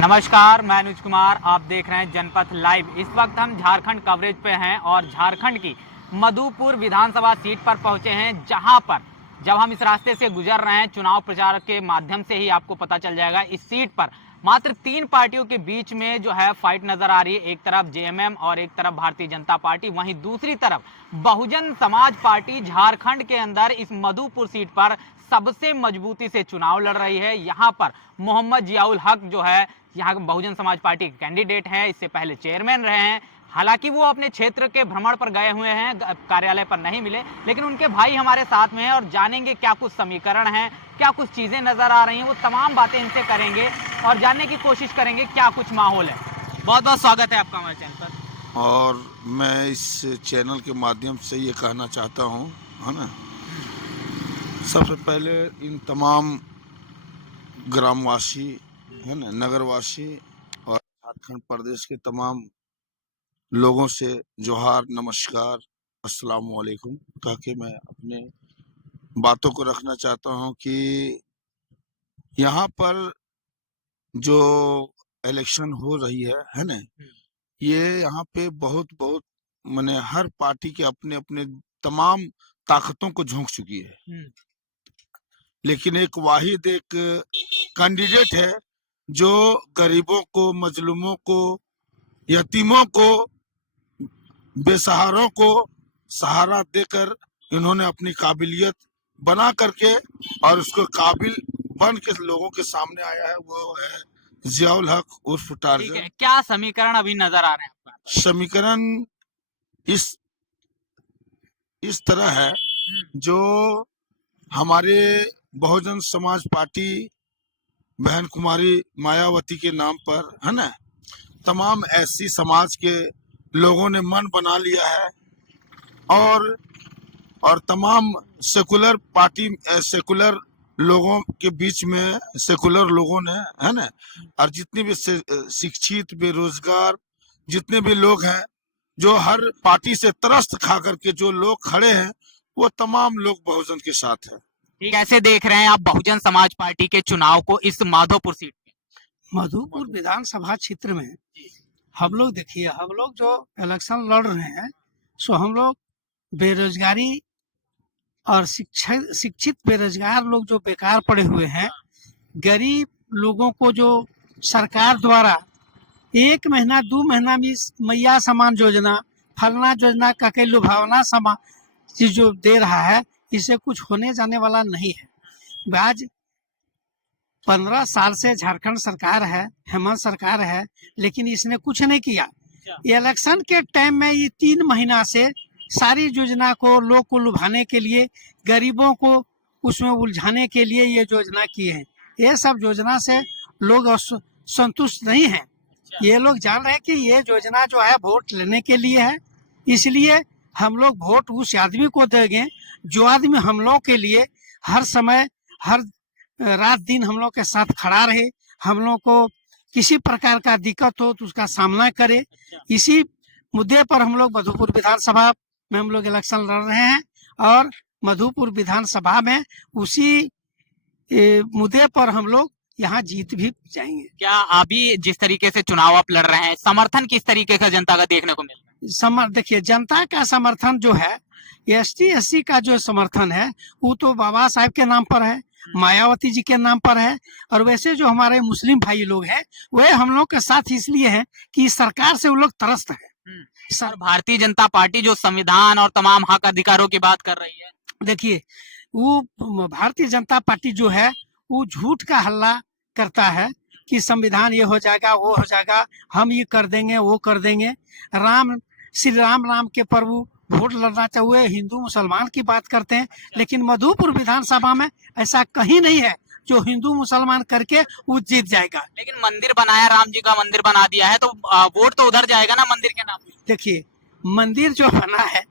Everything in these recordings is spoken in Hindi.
नमस्कार, मैं अनुज कुमार। आप देख रहे हैं जनपथ लाइव। इस वक्त हम झारखंड कवरेज पे हैं और झारखंड की मधुपुर विधानसभा सीट पर पहुंचे हैं, जहां पर जब हम इस रास्ते से गुजर रहे हैं, चुनाव प्रचार के माध्यम से ही आपको पता चल जाएगा। इस सीट पर मात्र 3 पार्टियों के बीच में जो है फाइट नजर आ रही है। एक तरफ जेएमएम और एक तरफ भारतीय जनता पार्टी, वहीं दूसरी तरफ बहुजन समाज पार्टी झारखंड के अंदर इस मधुपुर सीट पर सबसे मजबूती से चुनाव लड़ रही है। यहाँ पर मोहम्मद जियाउल हक जो है यहाँ बहुजन समाज पार्टी के कैंडिडेट हैं, इससे पहले चेयरमैन रहे हैं। हालांकि वो अपने क्षेत्र के भ्रमण पर गए हुए हैं, कार्यालय पर नहीं मिले, लेकिन उनके भाई हमारे साथ में हैं और जानेंगे क्या कुछ समीकरण हैं, क्या कुछ चीजें नजर आ रही हैं। वो तमाम बातें इनसे करेंगे और जानने की कोशिश करेंगे क्या कुछ माहौल है। बहुत बहुत स्वागत है आपका हमारे चैनल पर। और मैं इस चैनल के माध्यम से ये कहना चाहता हूँ, है ना, सबसे पहले इन तमाम ग्रामवासी, है ना, नगरवासी और झारखंड प्रदेश के तमाम लोगों से जोहार, नमस्कार, अस्सलाम वालेकुम कह के मैं अपने बातों को रखना चाहता हूँ कि यहाँ पर जो इलेक्शन हो रही है ना, ये यहाँ पे बहुत बहुत माने हर पार्टी के अपने अपने तमाम ताकतों को झोंक चुकी है, लेकिन एक वाहिद एक कैंडिडेट है जो गरीबों को, मजलूमों को, यतीमों को, बेसहारों को सहारा देकर इन्होंने अपनी काबिलियत बना करके और उसको काबिल बन के लोगों के सामने आया है। वो है जियाउल हक उर्फ टार्जन। क्या समीकरण अभी नजर आ रहे हैं आपका? समीकरण इस तरह है, जो हमारे बहुजन समाज पार्टी बहन कुमारी मायावती के नाम पर, है ना, तमाम ऐसी समाज के लोगों ने मन बना लिया है और तमाम सेकुलर पार्टी, सेकुलर लोगों के बीच में सेकुलर लोगों ने, है ना, और जितने भी शिक्षित, बेरोजगार जितने भी लोग हैं, जो हर पार्टी से त्रस्त खा करके जो लोग खड़े हैं, वो तमाम लोग बहुजन के साथ है। कैसे देख रहे हैं आप बहुजन समाज पार्टी के चुनाव को इस माधोपुर सीट पे? मधुपुर विधानसभा क्षेत्र में हम लोग देखिए, हम लोग जो इलेक्शन लड़ रहे हैं, सो हम लोग बेरोजगारी और शिक्षित बेरोजगार लोग जो बेकार पड़े हुए हैं, गरीब लोगों को जो सरकार द्वारा 1 महीना 2 महीना में मैया समान योजना, फलना योजना का कई लुभावना समान चीज जो दे रहा है, इससे कुछ होने जाने वाला नहीं है। आज 15 साल से झारखंड सरकार है, हेमंत सरकार है, लेकिन इसने कुछ नहीं किया। इलेक्शन के टाइम में ये 3 महीना से सारी योजना को लोग को लुभाने के लिए, गरीबों को उसमें उलझाने के लिए ये योजना किए हैं। ये सब योजना से लोग संतुष्ट नहीं हैं। ये लोग जान रहे हैं कि ये योजना जो है वोट लेने के लिए है, इसलिए हम लोग वोट उस आदमी को देंगे जो आदमी हम लोग के लिए हर समय, हर रात दिन हम लोग के साथ खड़ा रहे, हम लोग को किसी प्रकार का दिक्कत हो तो उसका सामना करे। इसी मुद्दे पर हम लोग मधुपुर विधानसभा में हम लोग इलेक्शन लड़ रहे हैं और मधुपुर विधानसभा में उसी मुद्दे पर हम लोग यहाँ जीत भी जाएंगे। क्या अभी जिस तरीके से चुनाव आप लड़ रहे हैं, समर्थन किस तरीके का जनता का देखने को मिल रहा है? देखिए, जनता का समर्थन जो है, ST/SC का जो समर्थन है, वो तो बाबा साहब के नाम पर है, मायावती जी के नाम पर है। और वैसे जो हमारे मुस्लिम भाई लोग हैं, वे हम लोग के साथ इसलिए हैं कि सरकार से वो लोग त्रस्त है। सर, भारतीय जनता पार्टी जो संविधान और तमाम हक अधिकारों की बात कर रही है, देखिए, वो भारतीय जनता पार्टी जो है वो झूठ का हल्ला करता है कि संविधान ये हो जाएगा, वो हो जाएगा, हम ये कर देंगे, वो कर देंगे। श्री राम नाम के प्रभु वोट लड़ना चाहिए, हिंदू मुसलमान की बात करते हैं, लेकिन मधुपुर विधानसभा में ऐसा कहीं नहीं है जो हिंदू मुसलमान करके वो जीत जाएगा। लेकिन मंदिर बनाया, राम जी का मंदिर बना दिया है, तो वोट तो उधर जाएगा ना मंदिर के नाम पे। देखिए, मंदिर जो बना है,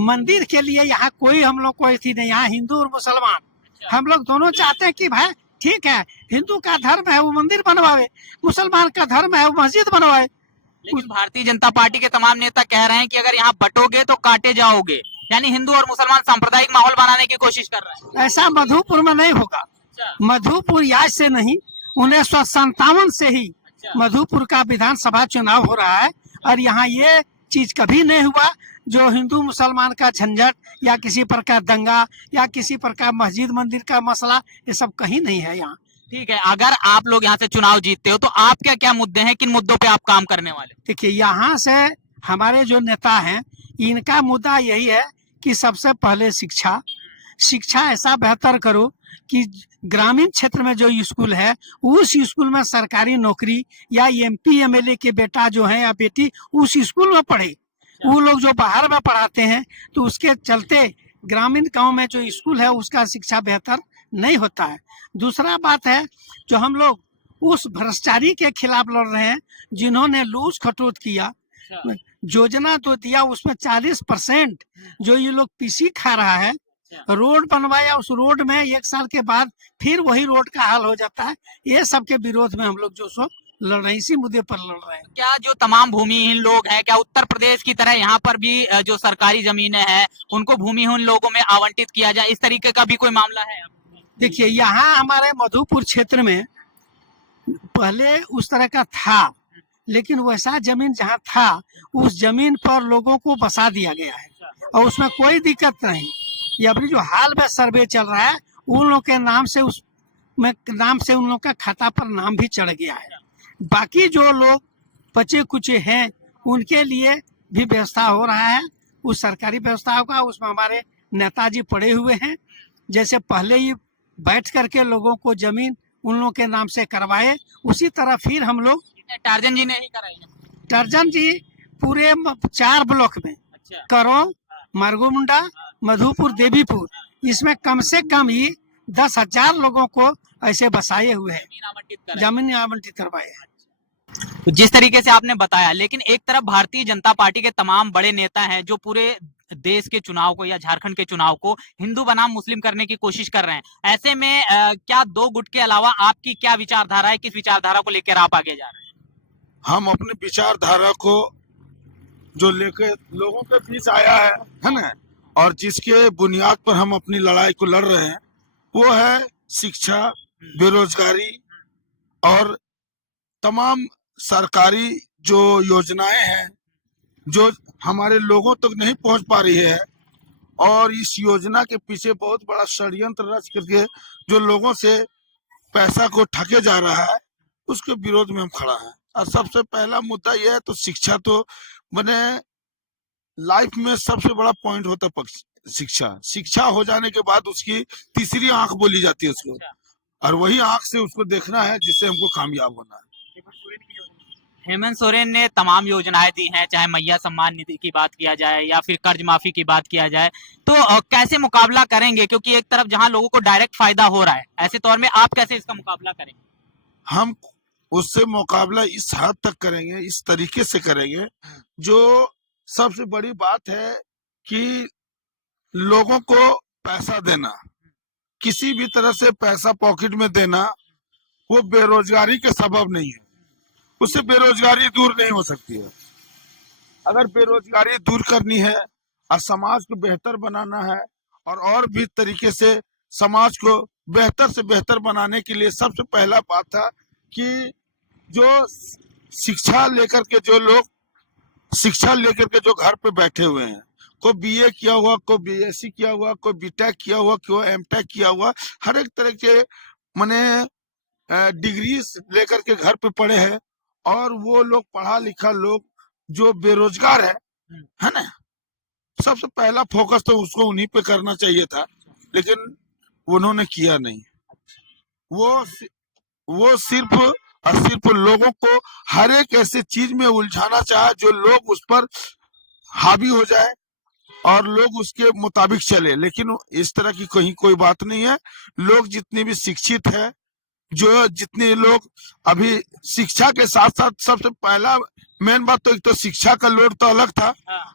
मंदिर के लिए यहाँ कोई हम लोग कोई थी नहीं। यहाँ हिंदू और मुसलमान हम लोग दोनों चाहते हैं कि भाई ठीक है, हिंदू का धर्म है वो मंदिर बनवाए, मुसलमान का धर्म है वो मस्जिद बनवाए। लेकिन भारतीय जनता पार्टी के तमाम नेता कह रहे हैं कि अगर यहाँ बटोगे तो काटे जाओगे, यानी हिंदू और मुसलमान सांप्रदायिक माहौल बनाने की कोशिश कर रहे हैं। ऐसा मधुपुर में नहीं होगा। मधुपुर आज से नहीं, 1957 से ही मधुपुर का विधानसभा चुनाव हो रहा है और यहाँ ये चीज कभी नहीं हुआ जो हिंदू मुसलमान का झंझट या किसी प्रकार दंगा या किसी प्रकार मस्जिद मंदिर का मसला, ये सब कहीं नहीं है यहाँ। ठीक है, अगर आप लोग यहाँ से चुनाव जीतते हो तो आप क्या क्या मुद्दे हैं, किन मुद्दों पे आप काम करने वाले हो? देखिए, यहाँ से हमारे जो नेता हैं इनका मुद्दा यही है कि सबसे पहले शिक्षा ऐसा बेहतर करो कि ग्रामीण क्षेत्र में जो स्कूल है उस स्कूल में सरकारी नौकरी या एमपी एमएलए के बेटा जो है या बेटी उस स्कूल में पढ़े। वो लोग जो बाहर में पढ़ाते हैं तो उसके चलते ग्रामीण गांव में जो स्कूल है उसका शिक्षा बेहतर नहीं होता है। दूसरा बात है, जो हम लोग उस भ्रष्टाचारी के खिलाफ लड़ रहे हैं जिन्होंने लूट खटोट किया, योजना तो दिया उसमें 40% जो ये लोग पीसी खा रहा है, रोड बनवाया उस रोड में 1 साल के बाद फिर वही रोड का हाल हो जाता है। ये सब के विरोध में हम लोग जो सो लड़ रहे हैं, इसी मुद्दे पर लड़ रहे हैं। क्या जो तमाम भूमिहीन लोग हैं, क्या उत्तर प्रदेश की तरह यहाँ पर भी जो सरकारी जमीनें हैं उनको भूमिहीन लोगों में आवंटित किया जाए, इस तरीके का भी कोई मामला है? देखिए, यहाँ हमारे मधुपुर क्षेत्र में पहले उस तरह का था, लेकिन वैसा जमीन जहाँ था उस जमीन पर लोगों को बसा दिया गया है और उसमें कोई दिक्कत नहीं। ये अभी जो हाल में सर्वे चल रहा है उन लोगों के नाम से उन लोगों का खाता पर नाम भी चढ़ गया है। बाकी जो लोग बचे कुचे हैं उनके लिए भी व्यवस्था हो रहा है, उस सरकारी व्यवस्था होगा, उसमें हमारे नेताजी पड़े हुए हैं। जैसे पहले ही बैठ करके लोगों को जमीन उन लोगों के नाम से करवाए, उसी तरह फिर हम लोग टार्जन जी ने ही कराई है? टार्जन जी पूरे 4 ब्लॉक में, करो, मारगोमुंडा, मधुपुर, देवीपुर, इसमें कम से कम ही 10,000 लोगों को ऐसे बसाए हुए हैं, जमीन आवंटित करवाए हैं। तो जिस तरीके से आपने बताया, लेकिन एक तरफ भारतीय जनता पार्टी के तमाम बड़े नेता हैं जो पूरे देश के चुनाव को या झारखंड के चुनाव को हिंदू बनाम मुस्लिम करने की कोशिश कर रहे हैं। ऐसे में क्या 2 गुट के अलावा आपकी क्या विचारधारा है, किस विचारधारा को लेकर आप आगे जा रहे हैं? हम अपने विचारधारा को जो लेकर लोगों के बीच आया है ना, और जिसके बुनियाद पर हम अपनी लड़ाई को लड़ रहे हैं वो है शिक्षा, बेरोजगारी और तमाम सरकारी जो योजनाएं हैं जो हमारे लोगों तक नहीं पहुंच पा रही है, और इस योजना के पीछे बहुत बड़ा षड्यंत्र रच करके जो लोगों से पैसा को ठगे जा रहा है, उसके विरोध में हम खड़ा हैं। और सबसे पहला मुद्दा यह है, तो शिक्षा तो मैंने लाइफ में सबसे बड़ा पॉइंट होता है शिक्षा हो जाने के बाद उसकी तीसरी आंख बोली जाती है उसको, और वही आंख से उसको देखना है जिससे हमको कामयाब होना है। हेमंत सोरेन ने तमाम योजनाएं दी हैं, चाहे मैया सम्मान निधि की बात किया जाए या फिर कर्ज माफी की बात किया जाए, तो कैसे मुकाबला करेंगे? क्योंकि एक तरफ जहां लोगों को डायरेक्ट फायदा हो रहा है, ऐसे तौर में आप कैसे इसका मुकाबला करेंगे? हम उससे मुकाबला इस हद तक करेंगे, इस तरीके से करेंगे, जो सबसे बड़ी बात है कि लोगों को पैसा देना, किसी भी तरह से पैसा पॉकेट में देना, वो बेरोजगारी के सबब नहीं है, उससे बेरोजगारी दूर नहीं हो सकती है। अगर बेरोजगारी दूर करनी है और समाज को बेहतर बनाना है और भी तरीके से समाज को बेहतर से बेहतर बनाने के लिए सबसे पहला बात था कि जो शिक्षा लेकर के जो घर पे बैठे हुए हैं, कोई बीए किया हुआ, कोई बीएससी किया हुआ, कोई बीटेक किया हुआ, कोई एमटेक किया हुआ, हर एक तरह के माने डिग्री लेकर के घर पे पड़े हैं, और वो लोग पढ़ा लिखा लोग जो बेरोजगार है ना, सबसे पहला फोकस तो उसको उन्हीं पे करना चाहिए था, लेकिन उन्होंने किया नहीं। वो सिर्फ और सिर्फ लोगों को हर एक ऐसे चीज में उलझाना चाहा जो लोग उस पर हावी हो जाए और लोग उसके मुताबिक चले, लेकिन इस तरह की कहीं कोई बात नहीं है। लोग जितने भी शिक्षित है, जो जितने लोग अभी शिक्षा के साथ साथ सबसे पहला मेन बात तो एक तो शिक्षा का लोड तो अलग था,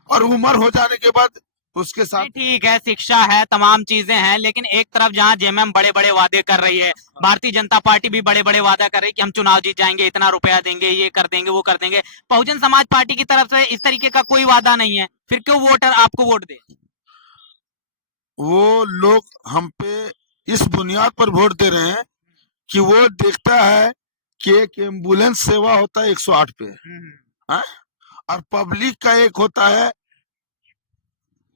और उम्र हो जाने के बाद उसके साथ ठीक है, शिक्षा है, तमाम चीजें हैं, लेकिन एक तरफ जहां जेएमएम बड़े बड़े वादे कर रही है, भारतीय जनता पार्टी भी बड़े बड़े वादा कर रही है कि हम चुनाव जीत जाएंगे, इतना रुपया देंगे, ये कर देंगे, वो कर देंगे। बहुजन समाज पार्टी की तरफ से इस तरीके का कोई वादा नहीं है, फिर क्यों वोटर आपको वोट दे? वो लोग हम पे इस बुनियाद पर वोट दे रहे हैं कि वो देखता है कि एक एम्बुलेंस सेवा होता है 108 पे, हाँ? और पब्लिक का एक होता है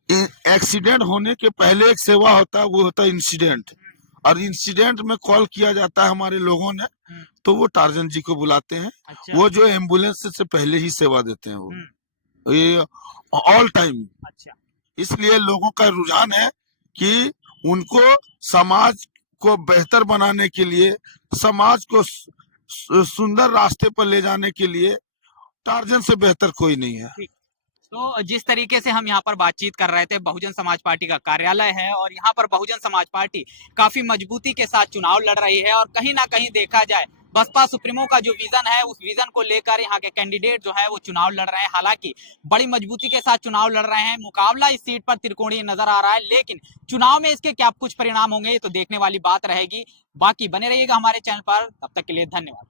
एक्सीडेंट होने के पहले एक सेवा होता है, वो होता है इंसिडेंट। और इंसिडेंट में कॉल किया जाता है हमारे लोगों ने, तो वो टार्जन जी को बुलाते हैं। अच्छा। वो जो एम्बुलेंस से पहले ही सेवा देते हैं, वो ये ऑल टाइम। अच्छा। इसलिए लोगों का रुझान है कि उनको समाज को बेहतर बनाने के लिए, समाज को सुंदर रास्ते पर ले जाने के लिए टार्जन से बेहतर कोई नहीं है। तो जिस तरीके से हम यहाँ पर बातचीत कर रहे थे, बहुजन समाज पार्टी का कार्यालय है और यहाँ पर बहुजन समाज पार्टी काफी मजबूती के साथ चुनाव लड़ रही है और कहीं ना कहीं देखा जाए बसपा सुप्रीमो का जो विजन है, उस विजन को लेकर यहाँ के कैंडिडेट जो है वो चुनाव लड़ रहे हैं। हालांकि बड़ी मजबूती के साथ चुनाव लड़ रहे हैं, मुकाबला इस सीट पर त्रिकोणीय नजर आ रहा है, लेकिन चुनाव में इसके क्या कुछ परिणाम होंगे ये तो देखने वाली बात रहेगी। बाकी बने रहिएगा हमारे चैनल पर, तब तक के लिए धन्यवाद।